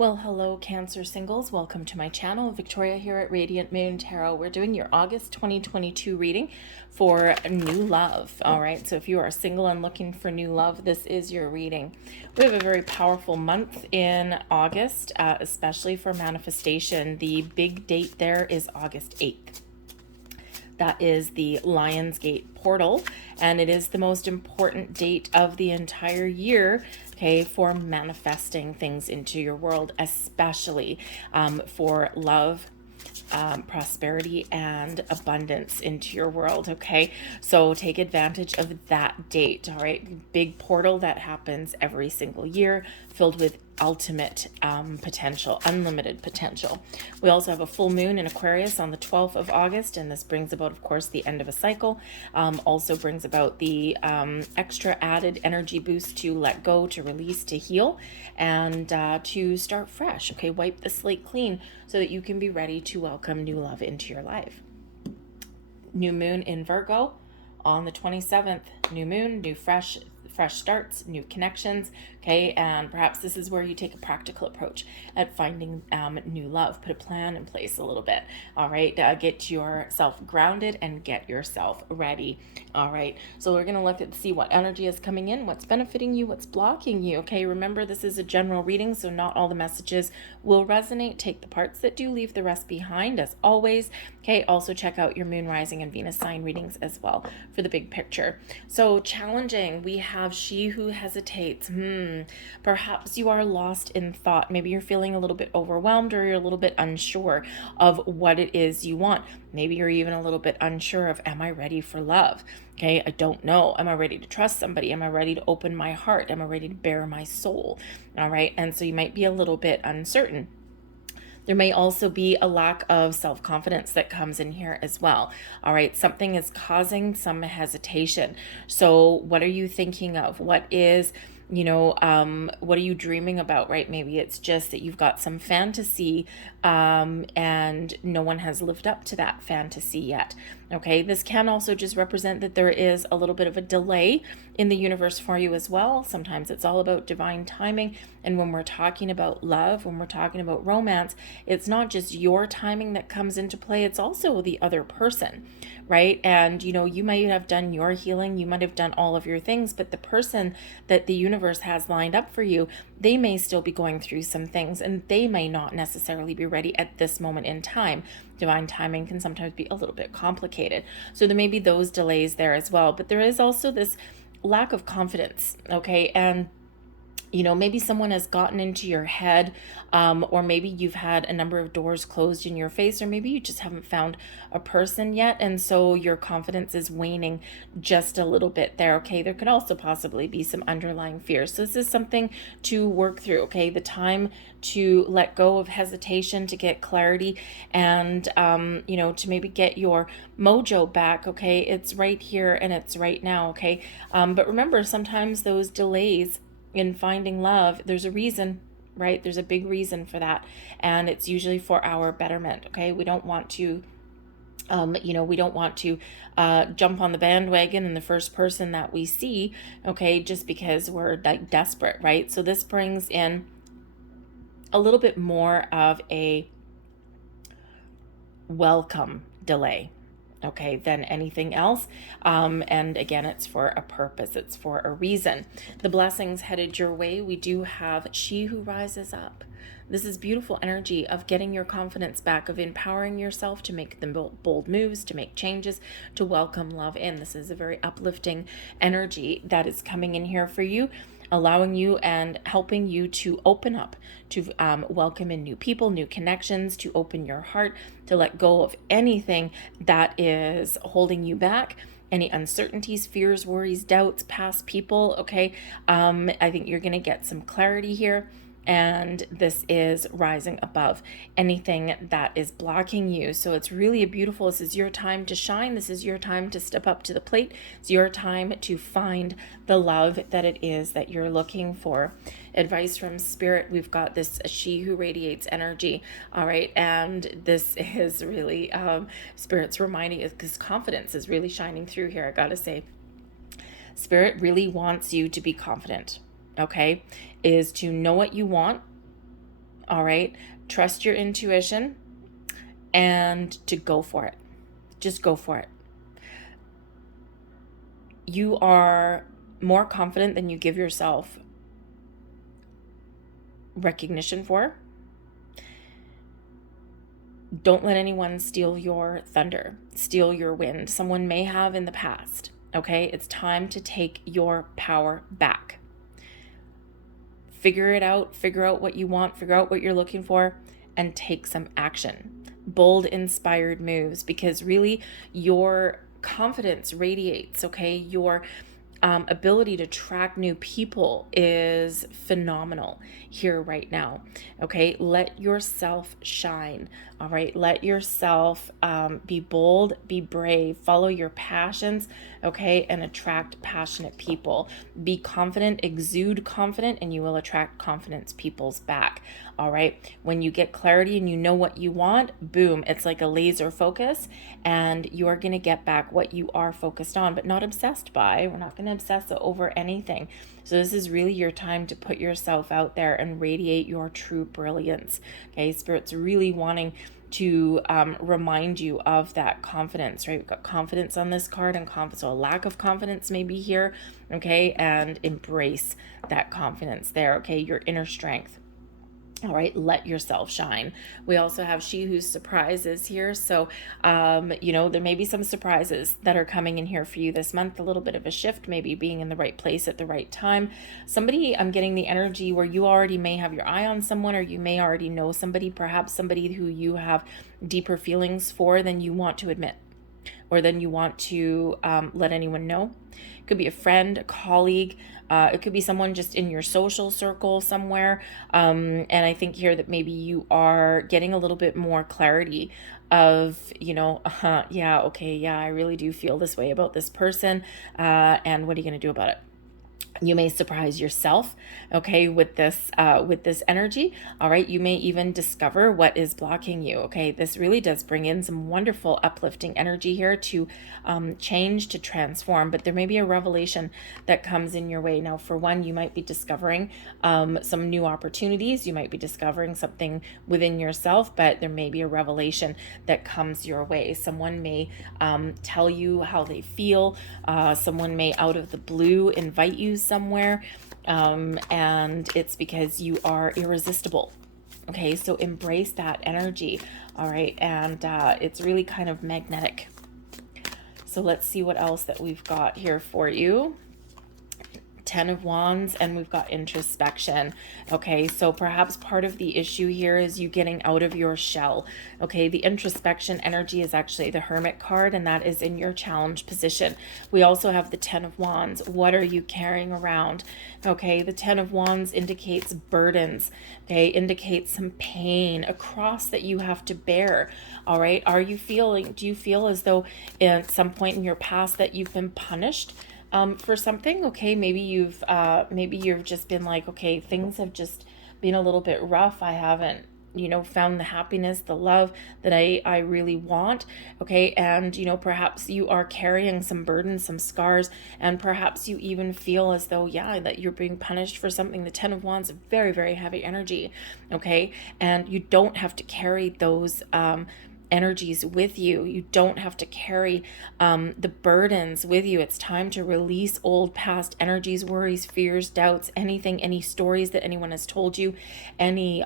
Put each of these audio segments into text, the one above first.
Well, hello, Cancer singles. Welcome to my channel. Victoria here at Radiant Moon Tarot. We're doing your August 2022 reading for new love. All right, so if you are single and looking for new love, this is your reading. We have a very powerful month in August, especially for manifestation. The big date there is August 8th. That is the Lionsgate portal, and it is the most important date of the entire year, okay, for manifesting things into your world, especially for love, prosperity, and abundance into your world, okay? So take advantage of that date, all right? Big portal that happens every single year, filled with ultimate potential, unlimited potential. We also have a full moon in Aquarius on the 12th of August, and this brings about, of course, the end of a cycle. Also brings about the extra added energy boost to let go, to release, to heal, and to start fresh, okay? Wipe the slate clean so that you can be ready to welcome new love into your life. New moon in Virgo on the 27th. New moon, new fresh starts, new connections, okay? And perhaps this is where you take a practical approach at finding new love. Put a plan in place a little bit, all right? Get yourself grounded and get yourself ready, all right? So we're gonna look at see what energy is coming in, what's benefiting you, what's blocking you, okay? Remember, this is a general reading, so not all the messages will resonate. Take the parts that do, leave the rest behind, as always, okay? Also check out your moon, rising, and Venus sign readings as well for the big picture. So challenging, we have she who hesitates. Perhaps you are lost in thought. Maybe you're feeling a little bit overwhelmed, or you're a little bit unsure of what it is you want. Maybe you're even a little bit unsure of, am I ready for love? Okay, I don't know. Am I ready to trust somebody? Am I ready to open my heart? Am I ready to bare my soul? All right, and so you might be a little bit uncertain. There may also be a lack of self-confidence that comes in here as well. All right, something is causing some hesitation. So what are you thinking of? What is, what are you dreaming about, right? Maybe it's just that you've got some fantasy and no one has lived up to that fantasy yet. Okay, this can also just represent that there is a little bit of a delay in the universe for you as well. Sometimes it's all about divine timing. And when we're talking about love, when we're talking about romance, it's not just your timing that comes into play, it's also the other person, right? And, you might have done your healing, you might have done all of your things, but the person that the universe has lined up for you, they may still be going through some things, and they may not necessarily be ready at this moment in time. Divine timing can sometimes be a little bit complicated. So there may be those delays there as well, but there is also this lack of confidence, okay? And maybe someone has gotten into your head, or maybe you've had a number of doors closed in your face, or maybe you just haven't found a person yet, and so your confidence is waning just a little bit there, okay? There could also possibly be some underlying fears. So this is something to work through, okay? The time to let go of hesitation, to get clarity, and, to maybe get your mojo back, okay? It's right here and it's right now, okay? But remember, sometimes those delays in finding love, there's a reason, right? There's a big reason for that, and it's usually for our betterment, okay? We don't want to jump on the bandwagon in the first person that we see, okay, just because we're like desperate, right? So this brings in a little bit more of a welcome delay, okay, than anything else. And again, it's for a purpose, it's for a reason. The blessings headed your way. We do have she who rises up. This is beautiful energy of getting your confidence back, of empowering yourself to make the bold moves, to make changes, to welcome love in. This is a very uplifting energy that is coming in here for you, allowing you and helping you to open up, to welcome in new people, new connections, to open your heart, to let go of anything that is holding you back, any uncertainties, fears, worries, doubts, past people, okay? I think you're going to get some clarity here. And this is rising above anything that is blocking you. So it's really beautiful. This is your time to shine. This is your time to step up to the plate. It's your time to find the love that it is that you're looking for. Advice from Spirit. We've got this she who radiates energy. All right. And this is really Spirit's reminding us, because confidence is really shining through here. I got to say, Spirit really wants you to be confident. Okay, is to know what you want, all right? Trust your intuition and to go for it. Just go for it. You are more confident than you give yourself recognition for. Don't let anyone steal your thunder, steal your wind. Someone may have in the past, okay? It's time to take your power back. Figure it out, figure out what you want, figure out what you're looking for, and take some action. Bold, inspired moves, because really your confidence radiates, okay? Your ability to attract new people is phenomenal here right now. Okay, let yourself shine. All right, let yourself be bold, be brave, follow your passions, okay, and attract passionate people. Be confident, exude confident, and you will attract confidence people's back. All right, when you get clarity and you know what you want, boom, it's like a laser focus, and you are going to get back what you are focused on, but not obsessed by. We're not going to obsess over anything. So this is really your time to put yourself out there and radiate your true brilliance. Okay, Spirit's really wanting to remind you of that confidence, right? We've got confidence on this card, and so a lack of confidence may be here, okay? And embrace that confidence there, okay? Your inner strength. All right, let yourself shine. We also have She Who Surprises here. So, there may be some surprises that are coming in here for you this month, a little bit of a shift, maybe being in the right place at the right time. Somebody, I'm getting the energy where you already may have your eye on someone, or you may already know somebody, perhaps somebody who you have deeper feelings for than you want to admit, or than you want to let anyone know. It could be a friend, a colleague. It could be someone just in your social circle somewhere. And I think here that maybe you are getting a little bit more clarity of, I really do feel this way about this person. And what are you going to do about it? You may surprise yourself, okay, with this energy. All right, you may even discover what is blocking you. Okay, this really does bring in some wonderful uplifting energy here to change, to transform. But there may be a revelation that comes in your way. Now, for one, you might be discovering some new opportunities. You might be discovering something within yourself, but there may be a revelation that comes your way. Someone may tell you how they feel. Someone may, out of the blue, invite you somewhere, and it's because you are irresistible. Okay, so embrace that energy. All right, and it's really kind of magnetic. So let's see what else that we've got here for you. 10 of Wands, and we've got introspection. Okay, so perhaps part of the issue here is you getting out of your shell. Okay, the introspection energy is actually the Hermit card, and that is in your challenge position. We also have the 10 of Wands. What are you carrying around? Okay, the 10 of Wands indicates burdens. Okay, indicates some pain, a cross that you have to bear. All right, do you feel as though at some point in your past that you've been punished for something? Okay, maybe you've just been like, okay, things have just been a little bit rough. I haven't, found the happiness, the love that I really want. Okay, and perhaps you are carrying some burdens, some scars, and perhaps you even feel as though, that you're being punished for something. The 10 of Wands, very, very heavy energy. Okay, and you don't have to carry those energies with you. You don't have to carry the burdens with you. It's time to release old past energies, worries, fears, doubts, any stories that anyone has told you, any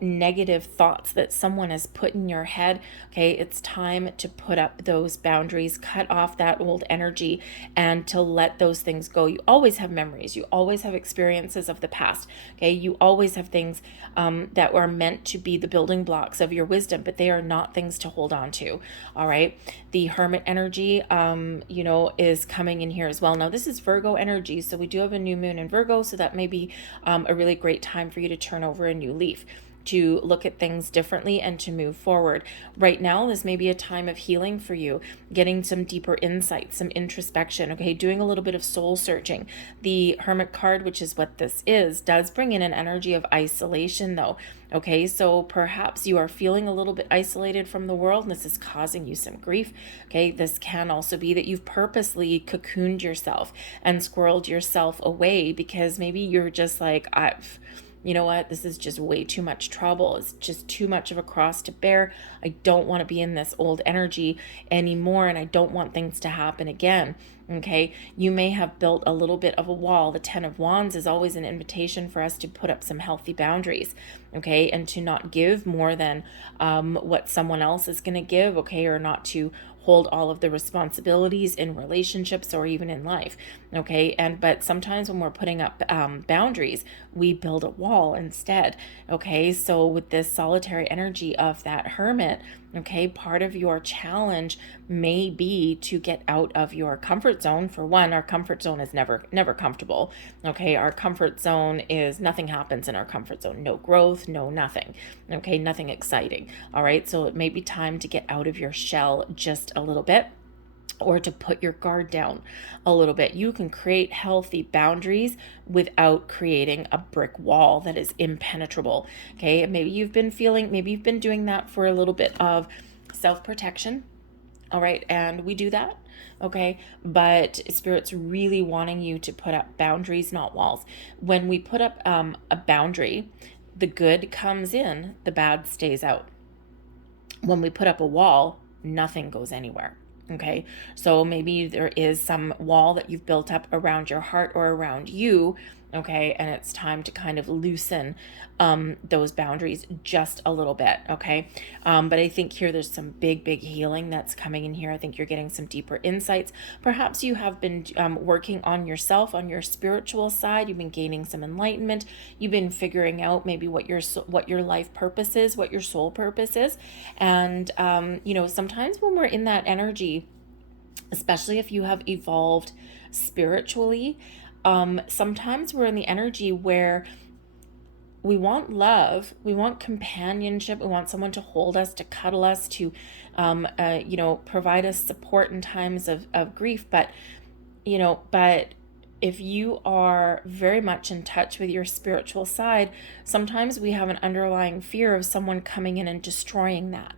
negative thoughts that someone has put in your head. Okay, it's time to put up those boundaries, cut off that old energy, and to let those things go. You always have memories. You always have experiences of the past. Okay, you always have things that were meant to be the building blocks of your wisdom, but they are not things to hold on to. All right, the Hermit energy, is coming in here as well. Now, this is Virgo energy, so we do have a new moon in Virgo, so that may be a really great time for you to turn over a new leaf, to look at things differently and to move forward. Right now, this may be a time of healing for you, getting some deeper insight, some introspection, okay, doing a little bit of soul searching. The Hermit card, which is what this is, does bring in an energy of isolation though. Okay, so perhaps you are feeling a little bit isolated from the world, and this is causing you some grief. Okay, this can also be that you've purposely cocooned yourself and squirreled yourself away because maybe you're just like, you know what, this is just way too much trouble. It's just too much of a cross to bear. I don't want to be in this old energy anymore, and I don't want things to happen again. Okay, you may have built a little bit of a wall. The 10 of Wands is always an invitation for us to put up some healthy boundaries, okay, and to not give more than what someone else is going to give, okay, or not to hold all of the responsibilities in relationships or even in life, okay. But sometimes when we're putting up boundaries, we build a wall instead, okay. So with this solitary energy of that hermit, okay, part of your challenge may be to get out of your comfort zone. For one, our comfort zone is never comfortable, okay. Our comfort zone is, nothing happens in our comfort zone. No growth, no nothing, okay, nothing exciting. All right, so it may be time to get out of your shell just a little bit, or to put your guard down a little bit. You can create healthy boundaries without creating a brick wall that is impenetrable. Okay, maybe you've been doing that for a little bit of self-protection. All right, and we do that, okay, but Spirit's really wanting you to put up boundaries, not walls. When we put up a boundary, the good comes in, the bad stays out. When we put up a wall, nothing goes anywhere. Okay, so maybe there is some wall that you've built up around your heart or around you, okay, and it's time to kind of loosen those boundaries just a little bit, okay. But I think here there's some big healing that's coming in here. I think you're getting some deeper insights. Perhaps you have been working on yourself, on your spiritual side. You've been gaining some enlightenment. You've been figuring out maybe what your life purpose is, what your soul purpose is. And sometimes when we're in that energy, especially if you have evolved spiritually, sometimes we're in the energy where we want love, we want companionship, we want someone to hold us, to cuddle us, to provide us support in times of grief. But if you are very much in touch with your spiritual side, sometimes we have an underlying fear of someone coming in and destroying that.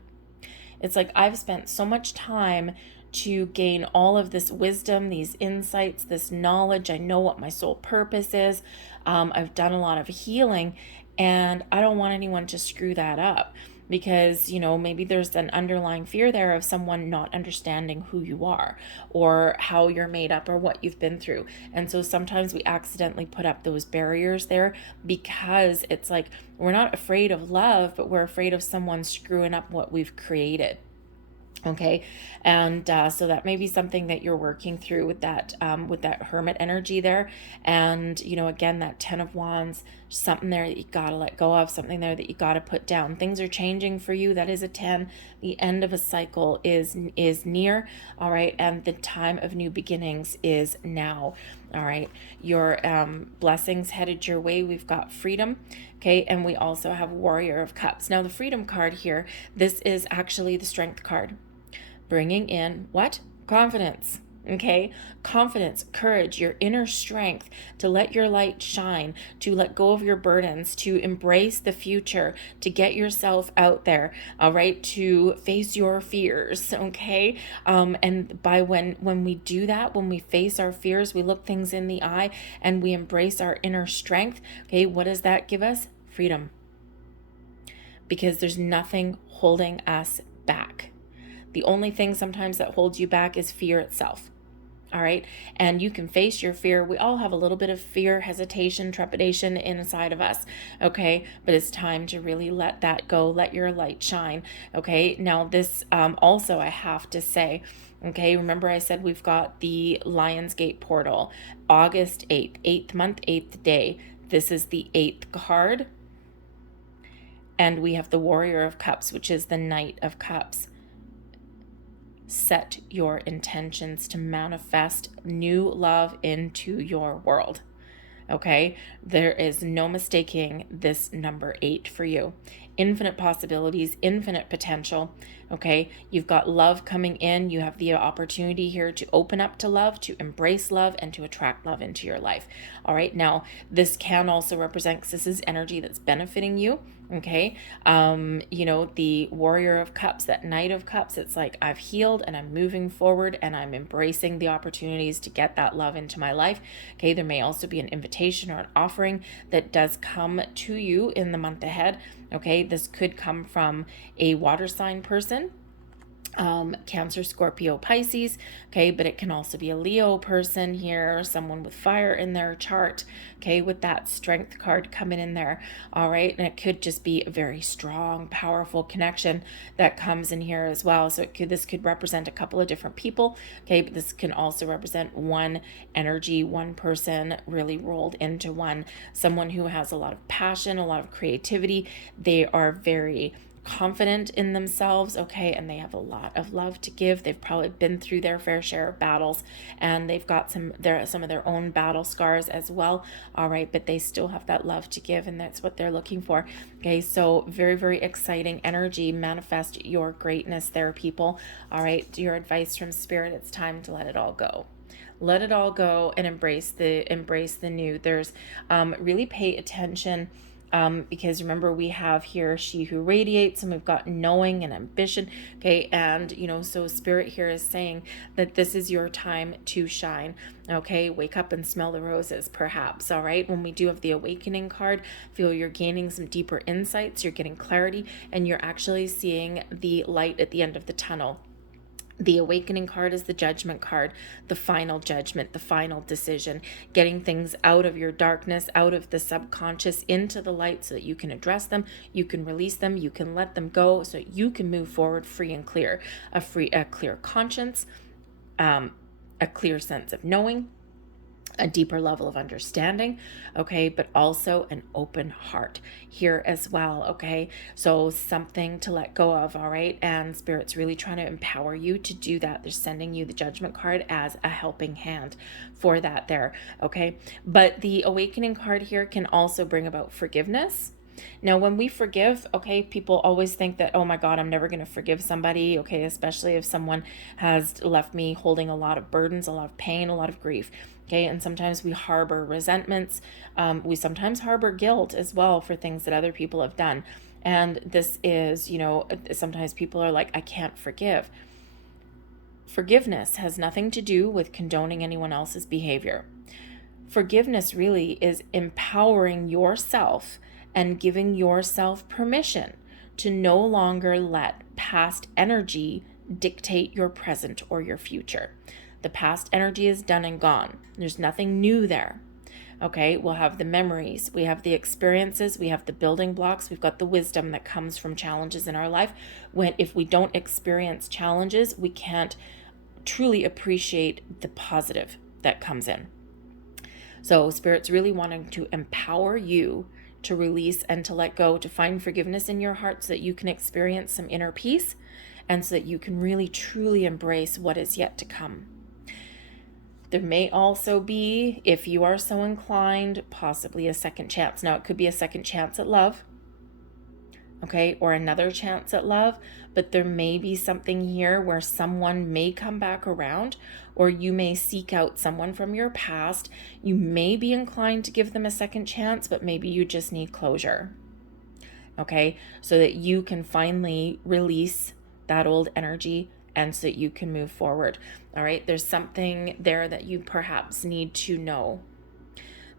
It's like, I've spent so much time to gain all of this wisdom, these insights, this knowledge. I know what my soul purpose is. I've done a lot of healing, and I don't want anyone to screw that up, because maybe there's an underlying fear there of someone not understanding who you are or how you're made up or what you've been through. And so sometimes we accidentally put up those barriers there, because it's like, we're not afraid of love, but we're afraid of someone screwing up what we've created. Okay, and so that may be something that you're working through with that hermit energy there. And again, that 10 of Wands, something there that you gotta let go of, something there that you gotta put down. Things are changing for you. That is a 10. The end of a cycle is near. All right, and the time of new beginnings is now. All right, your blessings headed your way. We've got freedom. Okay, and we also have Warrior of Cups. Now the freedom card here, this is actually the strength card, bringing in what? Confidence. Okay, confidence, courage, your inner strength to let your light shine, to let go of your burdens, to embrace the future, to get yourself out there, all right, to face your fears. Okay, and by when we do that, when we face our fears, we look things in the eye and we embrace our inner strength. Okay, what does that give us? Freedom. Because there's nothing holding us back. The only thing sometimes that holds you back is fear itself. All right. And you can face your fear. We all have a little bit of fear, hesitation, trepidation inside of us. Okay. But it's time to really let that go. Let your light shine. Okay. Now this also, I have to say, okay, remember I said we've got the Lionsgate portal, August 8th, 8th month, 8th day. This is the 8th card. And we have the Warrior of Cups, which is the Knight of Cups. Set your intentions to manifest new love into your world. Okay, there is no mistaking this number 8 for you. Infinite possibilities, infinite potential. Okay, you've got love coming in. You have the opportunity here to open up to love, to embrace love, and to attract love into your life. All right, now this can also represent, because this is energy that's benefiting you. Okay, you know, the Warrior of Cups, that Knight of Cups, it's like I've healed and I'm moving forward and I'm embracing the opportunities to get that love into my life. Okay, there may also be an invitation or an offering that does come to you in the month ahead. Okay, this could come from a water sign person, Cancer, Scorpio, Pisces. Okay, but it can also be a Leo person here, someone with fire in their chart. Okay, with that Strength card coming in there. All right, and it could just be a very strong, powerful connection that comes in here as well. So this could represent a couple of different people. Okay, but this can also represent one energy, one person really rolled into one. Someone who has a lot of passion, a lot of creativity. They are very confident in themselves, okay, and they have a lot of love to give. They've probably been through their fair share of battles, and they've got some of their own battle scars as well. All right, but they still have that love to give, and that's what they're looking for. Okay, so very, very exciting energy. Manifest your greatness there, people. All right, your advice from Spirit, it's time to let it all go. Let it all go and embrace the new. There's really pay attention, because remember, we have here she who radiates, and we've got knowing and ambition. Okay, and you know, so Spirit here is saying that this is your time to shine. Okay, wake up and smell the roses, perhaps. All right, when we do have the awakening card, feel you're gaining some deeper insights, you're getting clarity, and you're actually seeing the light at the end of the tunnel. The awakening card is the judgment card, the final judgment, the final decision, getting things out of your darkness, out of the subconscious into the light so that you can address them, you can release them, you can let them go so you can move forward free and clear. A clear conscience, a clear sense of knowing, a deeper level of understanding, okay, but also an open heart here as well, okay? So something to let go of, all right? And Spirit's really trying to empower you to do that. They're sending you the judgment card as a helping hand for that there, okay? But the awakening card here can also bring about forgiveness. Now, when we forgive, okay, people always think that, oh my God, I'm never going to forgive somebody, okay, especially if someone has left me holding a lot of burdens, a lot of pain, a lot of grief, okay, and sometimes we harbor resentments. We sometimes harbor guilt as well for things that other people have done. And this is, you know, sometimes people are like, I can't forgive. Forgiveness has nothing to do with condoning anyone else's behavior. Forgiveness really is empowering yourself and giving yourself permission to no longer let past energy dictate your present or your future. The past energy is done and gone. There's nothing new there. Okay, we'll have the memories, we have the experiences, we have the building blocks, we've got the wisdom that comes from challenges in our life. If we don't experience challenges, we can't truly appreciate the positive that comes in. So Spirit's really wanting to empower you to release and to let go, to find forgiveness in your heart so that you can experience some inner peace and so that you can really truly embrace what is yet to come. There may also be, if you are so inclined, possibly a second chance. Now, it could be a second chance at love, okay, or another chance at love, but there may be something here where someone may come back around, or you may seek out someone from your past. You may be inclined to give them a second chance, but maybe you just need closure, okay, so that you can finally release that old energy and so that you can move forward. All right, there's something there that you perhaps need to know.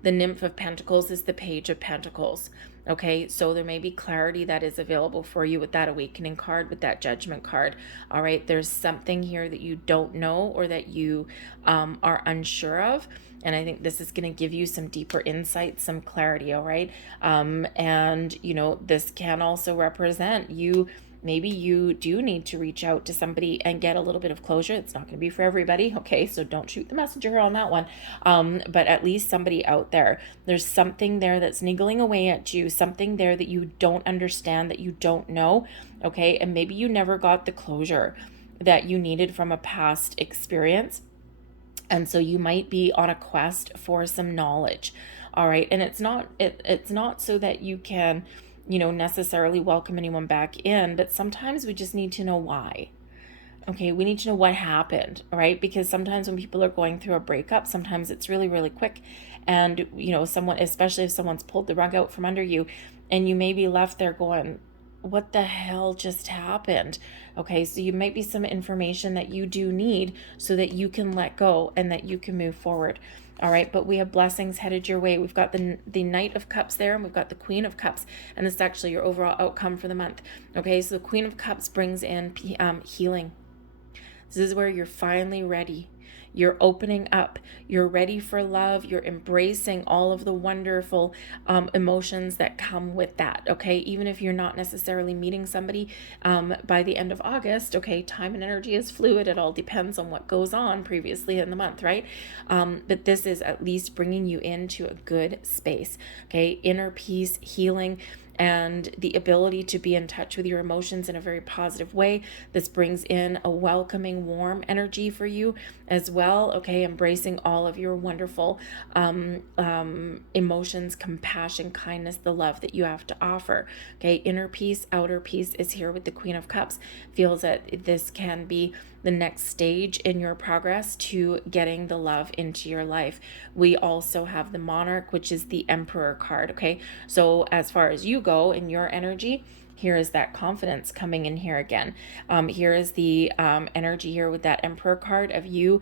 The Nymph of Pentacles is the Page of Pentacles. Okay, so there may be clarity that is available for you with that awakening card, with that judgment card. All right, there's something here that you don't know or that you are unsure of. And I think this is going to give you some deeper insight, some clarity, all right? And, you know, this can also represent you. Maybe you do need to reach out to somebody and get a little bit of closure. It's not going to be for everybody, okay? So don't shoot the messenger on that one. But at least somebody out there. There's something there that's niggling away at you, something there that you don't understand, that you don't know, okay? And maybe you never got the closure that you needed from a past experience. And so you might be on a quest for some knowledge, all right? And it's not so that you can necessarily welcome anyone back in, but sometimes we just need to know why. Okay, we need to know what happened, right? Because sometimes when people are going through a breakup, sometimes it's really, really quick. And, someone, especially if someone's pulled the rug out from under you, and you may be left there going, what the hell just happened? Okay, so you might be some information that you do need so that you can let go and that you can move forward. All right, but we have blessings headed your way. We've got the Knight of Cups there, and we've got the Queen of Cups, and this is actually your overall outcome for the month. Okay, so the Queen of Cups brings in healing. This is where you're finally ready. You're opening up. You're ready for love. You're embracing all of the wonderful emotions that come with that, okay? Even if you're not necessarily meeting somebody by the end of August, okay? Time and energy is fluid. It all depends on what goes on previously in the month, right? But this is at least bringing you into a good space, okay? Inner peace, healing, and the ability to be in touch with your emotions in a very positive way. This brings in a welcoming, warm energy for you as well. Okay, embracing all of your wonderful emotions, compassion, kindness, the love that you have to offer. Okay, inner peace, outer peace is here with the Queen of Cups. Feels that this can be the next stage in your progress to getting the love into your life. We also have the Monarch, which is the Emperor card. Okay, so as far as you go in your energy, here is that confidence coming in here again. Here is the energy here with that Emperor card of you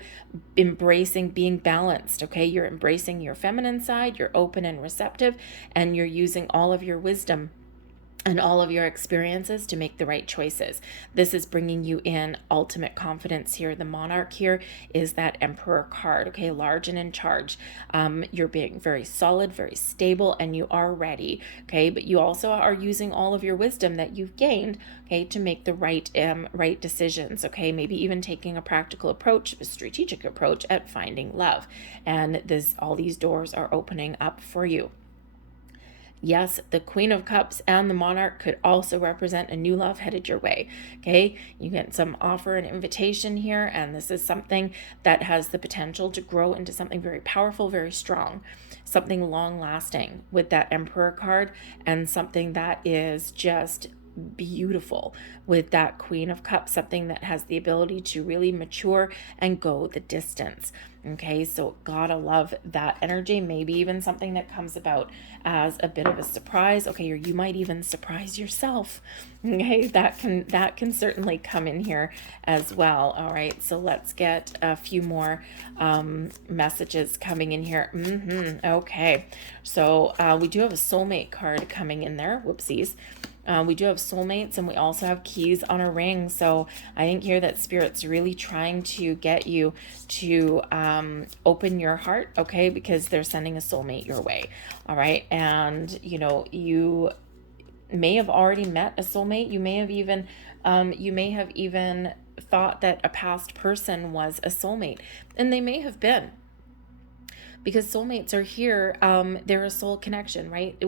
embracing being balanced. Okay, you're embracing your feminine side, you're open and receptive, and you're using all of your wisdom and all of your experiences to make the right choices. This is bringing you in ultimate confidence here. The Monarch here is that Emperor card, okay, large and in charge. You're being very solid, very stable, and you are ready, okay? But you also are using all of your wisdom that you've gained, okay, to make the right decisions, okay? Maybe even taking a practical approach, a strategic approach at finding love. And all these doors are opening up for you. Yes, the Queen of Cups and the Monarch could also represent a new love headed your way. Okay, you get some offer and invitation here, and this is something that has the potential to grow into something very powerful, very strong, something long lasting with that Emperor card, and something that is just beautiful with that Queen of Cups, something that has the ability to really mature and go the distance. Okay, so gotta love that energy. Maybe even something that comes about as a bit of a surprise. Okay, or you might even surprise yourself. Okay, that can certainly come in here as well. All right, so let's get a few more messages coming in here. Okay, so we do have a soulmate card coming in there. Whoopsies. We do have soulmates, and we also have keys on a ring. So I think here that Spirit's really trying to get you to open your heart, okay? Because they're sending a soulmate your way, all right? And, you may have already met a soulmate. You may have even thought that a past person was a soulmate, and they may have been. Because soulmates are here, they're a soul connection, right?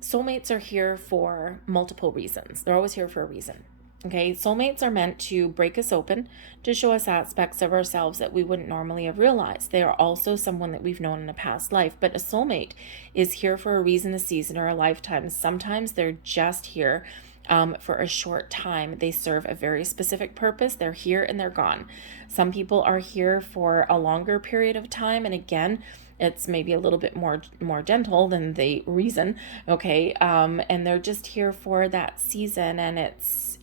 Soulmates are here for multiple reasons. They're always here for a reason. Okay, soulmates are meant to break us open, to show us aspects of ourselves that we wouldn't normally have realized. They are also someone that we've known in a past life, but a soulmate is here for a reason, a season, or a lifetime. Sometimes they're just here for a short time. They serve a very specific purpose. They're here and they're gone. Some people are here for a longer period of time, and again, it's maybe a little bit more gentle than the reason, okay? And they're just here for that season, and it's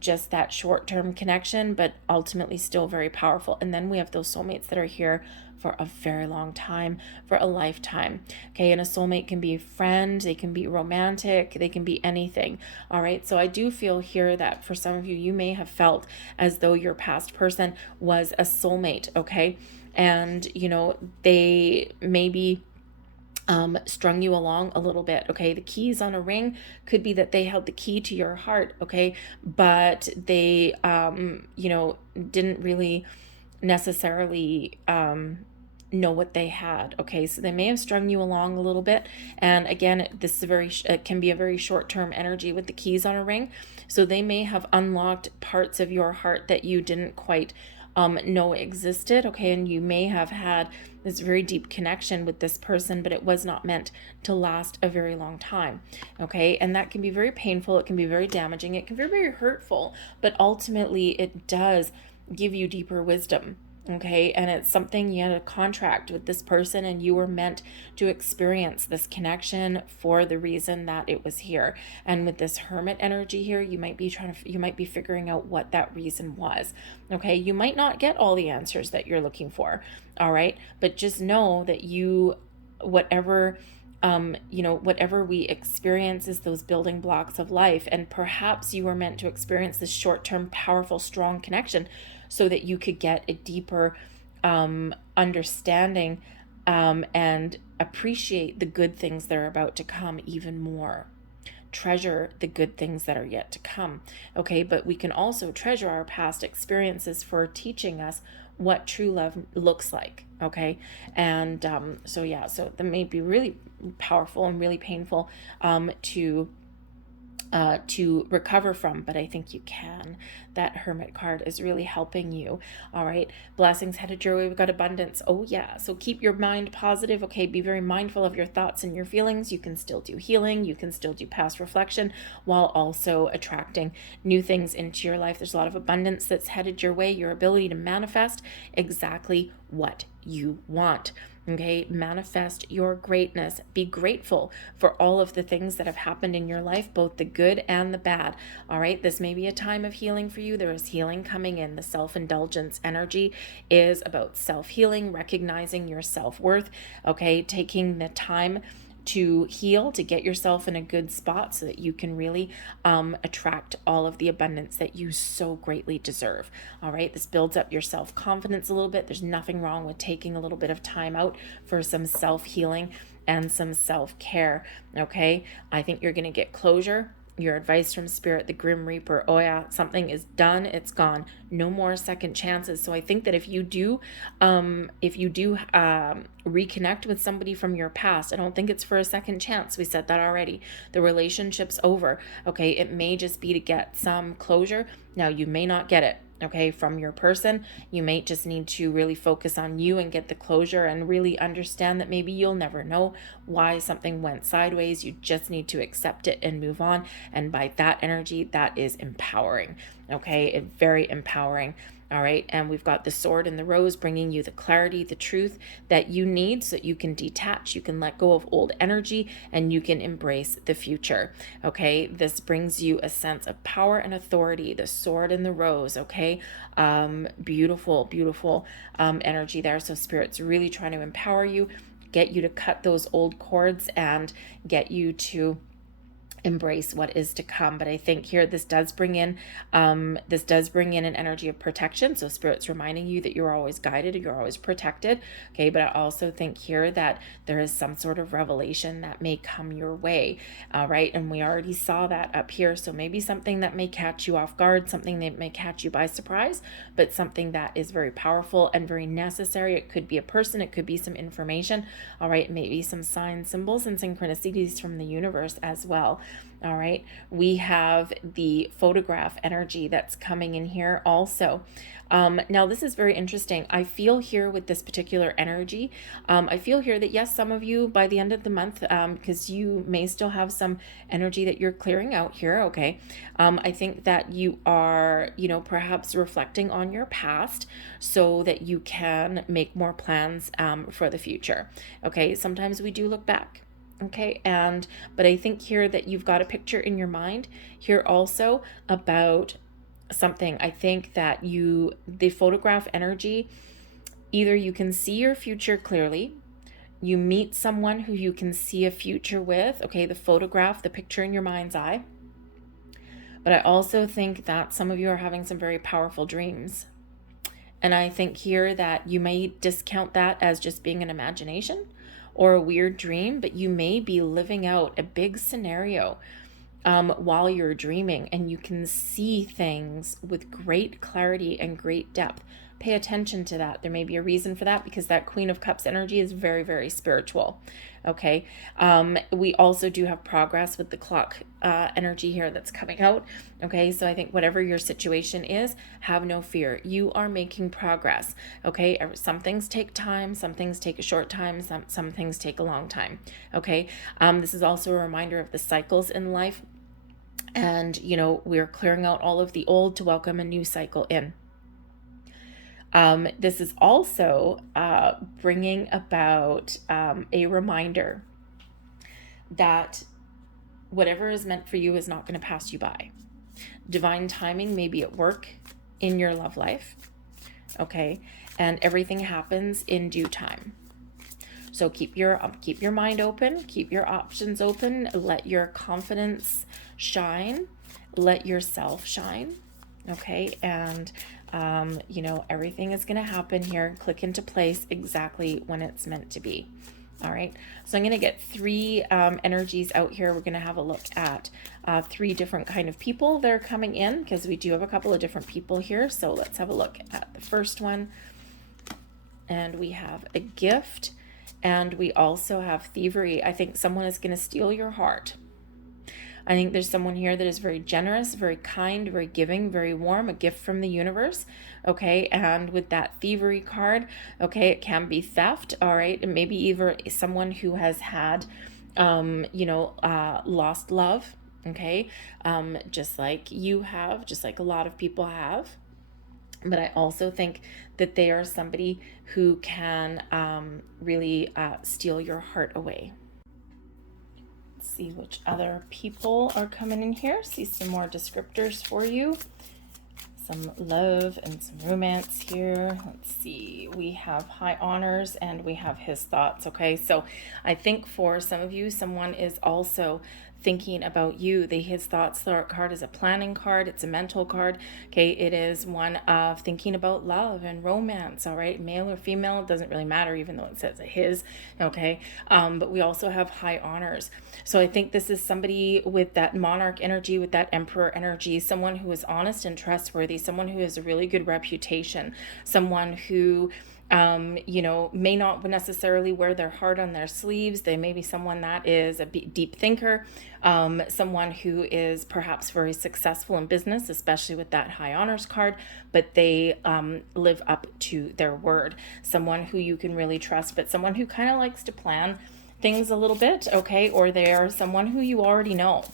just that short-term connection, but ultimately still very powerful. And then we have those soulmates that are here for a very long time, for a lifetime. Okay, and a soulmate can be a friend, they can be romantic, they can be anything. All right, so I do feel here that for some of you, you may have felt as though your past person was a soulmate, okay? And, they maybe strung you along a little bit, okay? The keys on a ring could be that they held the key to your heart, okay? But they, didn't really necessarily know what they had, okay? So they may have strung you along a little bit. And again, this is it can be a very short-term energy with the keys on a ring. So they may have unlocked parts of your heart that you didn't quite know existed, okay? And you may have had this very deep connection with this person, but it was not meant to last a very long time, okay? And that can be very painful, it can be very damaging, it can be very hurtful, but ultimately it does give you deeper wisdom. Okay, and it's something you had a contract with this person, and you were meant to experience this connection for the reason that it was here. And with this Hermit energy here, you might be figuring out what that reason was. Okay, you might not get all the answers that you're looking for. All right, but just know that whatever whatever we experience is those building blocks of life. And perhaps you were meant to experience this short-term, powerful, strong connection so that you could get a deeper understanding and appreciate the good things that are about to come even more. Treasure the good things that are yet to come. Okay, but we can also treasure our past experiences for teaching us what true love looks like. Okay, and so that may be really powerful and really painful to recover from, but I think you can. That Hermit card is really helping you. All right, blessings headed your way. We've got abundance. Oh yeah, so keep your mind positive. Okay, be very mindful of your thoughts and your feelings. You can still do healing, you can still do past reflection while also attracting new things into your life. There's a lot of abundance that's headed your way, your ability to manifest exactly what you want. Okay, manifest your greatness. Be grateful for all of the things that have happened in your life, both the good and the bad. All right, this may be a time of healing for you. There is healing coming in. The self-indulgence energy is about self-healing, recognizing your self-worth. Okay, taking the time to heal, to get yourself in a good spot so that you can really attract all of the abundance that you so greatly deserve. All right, this builds up your self-confidence a little bit. There's nothing wrong with taking a little bit of time out for some self-healing and some self-care. Okay, I think you're going to get closure. Your advice from Spirit, the Grim Reaper, oh yeah, something is done, it's gone. No more second chances. So I think that if you do reconnect with somebody from your past, I don't think it's for a second chance. We said that already. The relationship's over. Okay, it may just be to get some closure. Now you may not get it, okay, from your person. You may just need to really focus on you and get the closure and really understand that maybe you'll never know why something went sideways. You just need to accept it and move on. And by that energy, that is empowering. Okay, it's very empowering. All right, and we've got the Sword and the Rose bringing you the clarity, the truth that you need so that you can detach, you can let go of old energy, and you can embrace the future. Okay, this brings you a sense of power and authority, the Sword and the Rose. Okay, beautiful energy there. So Spirit's really trying to empower you, get you to cut those old cords and get you to embrace what is to come. But I think here this does bring in an energy of protection. So Spirit's reminding you that you're always guided, you're always protected. Okay, but I also think here that there is some sort of revelation that may come your way. Right, and we already saw that up here. So maybe something that may catch you off guard, something that may catch you by surprise, but something that is very powerful and very necessary. It could be a person, it could be some information. All right, maybe some signs, symbols, and synchronicities from the universe as well. All right, we have the photograph energy that's coming in here also. Now this is very interesting. I feel here with this particular energy, I feel here that yes, some of you by the end of the month, because you may still have some energy that you're clearing out here. Okay, I think that you are, perhaps reflecting on your past so that you can make more plans for the future. Okay, sometimes we do look back. Okay, but I think here that you've got a picture in your mind here also about something. I think that the photograph energy, either you can see your future clearly, you meet someone who you can see a future with. Okay, the photograph, the picture in your mind's eye. But I also think that some of you are having some very powerful dreams. And I think here that you may discount that as just being an imagination or a weird dream, but you may be living out a big scenario while you're dreaming, and you can see things with great clarity and great depth. pay attention to that. There may be a reason for that because that Queen of Cups energy is very, very spiritual. Okay. We also do have progress with the clock energy here that's coming out. Okay. So I think whatever your situation is, have no fear. You are making progress. Okay. Some things take time. Some things take a short time. Some things take a long time. Okay. This is also a reminder of the cycles in life. And, we're clearing out all of the old to welcome a new cycle in. This is also bringing about a reminder that whatever is meant for you is not going to pass you by. Divine timing may be at work in your love life, okay? And everything happens in due time. So keep your mind open, keep your options open, let your confidence shine, let yourself shine, okay? And everything is going to happen here, click into place exactly when it's meant to be. All right, so I'm going to get three energies out here. We're going to have a look at three different kind of people that are coming in, because we do have a couple of different people here. So let's have a look at the first one. And we have a gift, and we also have thievery. I think someone is going to steal your heart. I think there's someone here that is very generous, very kind, very giving, very warm, a gift from the universe, okay? And with that thievery card, okay, it can be theft, all right? And maybe even someone who has had, lost love, okay? Just like you have, just like a lot of people have. But I also think that they are somebody who can really steal your heart away. See which other people are coming in here. See some more descriptors for you. Some love and some romance here. Let's see. We have high honors and we have his thoughts. Okay, so I think for some of you, someone is also thinking about you. The his thoughts card is a planning card. It's a mental card. Okay, it is one of thinking about love and romance. All right, male or female, it doesn't really matter, even though it says a his. Okay, but we also have high honors. So I think this is somebody with that monarch energy, with that emperor energy, someone who is honest and trustworthy, someone who has a really good reputation, someone who may not necessarily wear their heart on their sleeves. They may be someone that is a deep thinker, someone who is perhaps very successful in business, especially with that high honors card, but they live up to their word. Someone who you can really trust, but someone who kind of likes to plan things a little bit, okay? Or they are someone who you already know.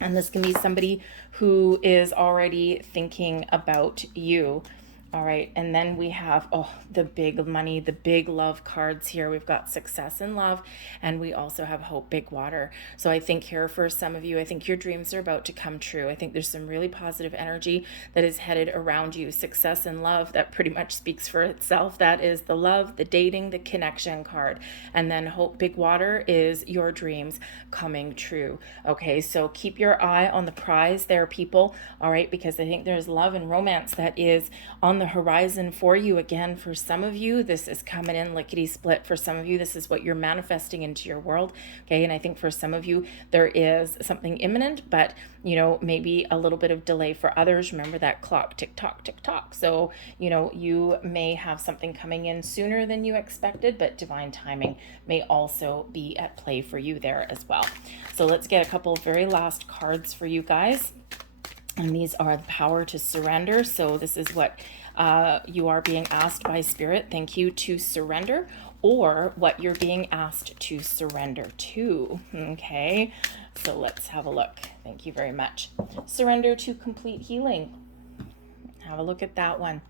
And this can be somebody who is already thinking about you. All right, and then we have, the big money, the big love cards here. We've got success in love, and we also have hope, big water. So I think here for some of you, I think your dreams are about to come true. I think there's some really positive energy that is headed around you. Success in love, that pretty much speaks for itself. That is the love, the dating, the connection card. And then hope, big water is your dreams coming true. Okay, so keep your eye on the prize there, people. All right, because I think there's love and romance that is on the horizon for you. Again, for some of you, this is coming in lickety split. For some of you, this is what you're manifesting into your world. Okay, and I think for some of you, there is something imminent, but maybe a little bit of delay for others. Remember that clock, tick tock, tick tock. So you may have something coming in sooner than you expected, but divine timing may also be at play for you there as well. So let's get a couple very last cards for you guys. And these are the power to surrender. So this is what you are being asked by Spirit. Thank you, to surrender, or what you're being asked to surrender to. Okay, so let's have a look. Thank you very much. Surrender to complete healing. Have a look at that one.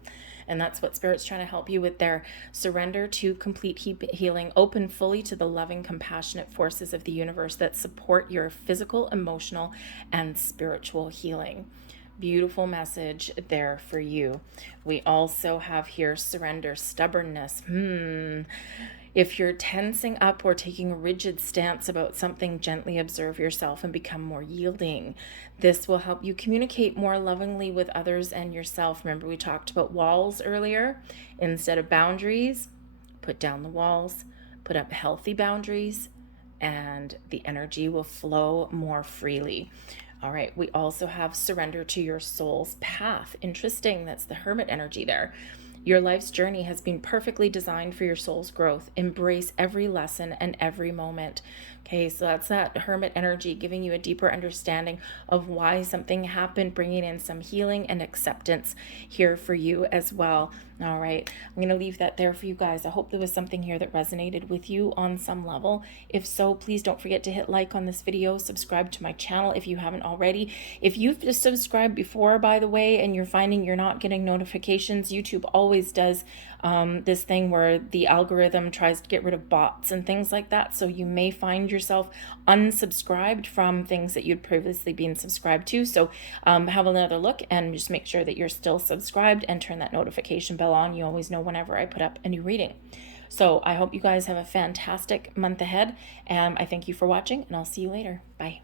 And that's what Spirit's trying to help you with there. Surrender to complete healing. Open fully to the loving, compassionate forces of the universe that support your physical, emotional, and spiritual healing. Beautiful message there for you. We also have here surrender, stubbornness. If you're tensing up or taking a rigid stance about something, gently observe yourself and become more yielding. This will help you communicate more lovingly with others and yourself. Remember, we talked about walls earlier. Instead of boundaries, put down the walls, put up healthy boundaries, and the energy will flow more freely. All right, we also have surrender to your soul's path. Interesting, that's the hermit energy there. Your life's journey has been perfectly designed for your soul's growth. Embrace every lesson and every moment. Okay, so that's that Hermit energy, giving you a deeper understanding of why something happened, bringing in some healing and acceptance here for you as well. All right, I'm going to leave that there for you guys. I hope there was something here that resonated with you on some level. If so, please don't forget to hit like on this video, subscribe to my channel if you haven't already. If you've just subscribed before, by the way, and you're finding you're not getting notifications, YouTube always does this thing where the algorithm tries to get rid of bots and things like that. So you may find yourself unsubscribed from things that you'd previously been subscribed to. So have another look and just make sure that you're still subscribed and turn that notification bell on. You always know whenever I put up a new reading. So I hope you guys have a fantastic month ahead. And I thank you for watching, and I'll see you later. Bye.